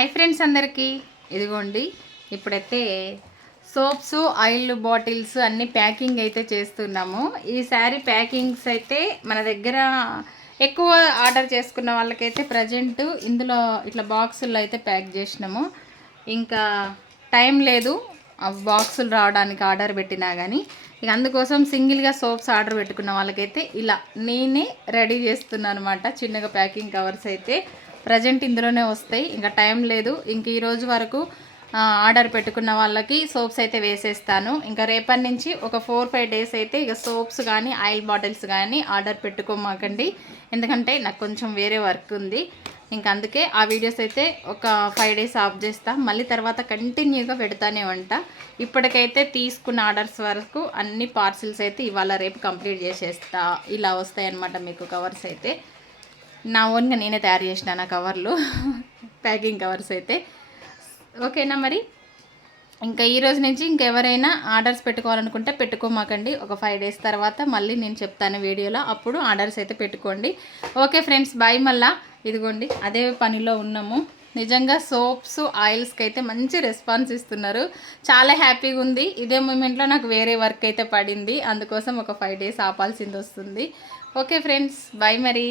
Hi friends అందరికీ, ఇదిగోండి ఇప్పుడైతే సోప్స్ ఆయిల్ బాటిల్స్ అన్నీ ప్యాకింగ్ అయితే చేస్తున్నాము. ఈసారి ప్యాకింగ్స్ అయితే మన దగ్గర ఎక్కువ ఆర్డర్ చేసుకున్న వాళ్ళకైతే ప్రజెంట్ ఇందులో ఇట్లా బాక్సుల్లో అయితే ప్యాక్ చేసినాము. ఇంకా టైం లేదు ఆ బాక్సులు రావడానికి ఆర్డర్ పెట్టినా కానీ. ఇక అందుకోసం సింగిల్గా సోప్స్ ఆర్డర్ పెట్టుకున్న వాళ్ళకైతే ఇలా నేనే రెడీ చేస్తున్నాను అనమాట. చిన్నగా ప్యాకింగ్ కవర్స్ అయితే ప్రజెంట్ ఇందులోనే వస్తాయి. ఇంకా టైం లేదు. ఇంక ఈరోజు వరకు ఆర్డర్ పెట్టుకున్న వాళ్ళకి సోప్స్ అయితే వేసేస్తాను. ఇంకా రేపటి నుంచి ఒక 4-5 డేస్ అయితే ఇక సోప్స్ కానీ ఆయిల్ బాటిల్స్ కానీ ఆర్డర్ పెట్టుకోమాకండి. ఎందుకంటే నాకు కొంచెం వేరే వర్క్ ఉంది. ఇంకా అందుకే ఆ వీడియోస్ అయితే ఒక 5 డేస్ ఆఫ్ చేస్తా. మళ్ళీ తర్వాత కంటిన్యూగా పెడతానే ఉంటా. ఇప్పటికైతే తీసుకున్న ఆర్డర్స్ వరకు అన్ని పార్సిల్స్ అయితే ఇవాళ రేపు కంప్లీట్ చేసేస్తా. ఇలా వస్తాయన్నమాట మీకు కవర్స్ అయితే. నా ఓన్గా నేనే తయారు చేసిన నా కవర్లు ప్యాకింగ్ కవర్స్ అయితే. ఓకేనా మరి. ఇంకా ఈరోజు నుంచి ఇంకెవరైనా ఆర్డర్స్ పెట్టుకోవాలనుకుంటే పెట్టుకోమాకండి. ఒక 5 డేస్ తర్వాత మళ్ళీ నేను చెప్తాను వీడియోలో, అప్పుడు ఆర్డర్స్ అయితే పెట్టుకోండి. Okay friends, bye. మళ్ళా ఇదిగోండి అదే పనిలో ఉన్నాము. నిజంగా సోప్స్ ఆయిల్స్కి అయితే మంచి రెస్పాన్స్ ఇస్తున్నారు. చాలా హ్యాపీగా ఉంది. ఇదే మూమెంట్లో నాకు వేరే వర్క్ అయితే పడింది. అందుకోసం ఒక 5 డేస్ ఆపాల్సింది వస్తుంది. ఓకే ఫ్రెండ్స్, బాయ్ మరి.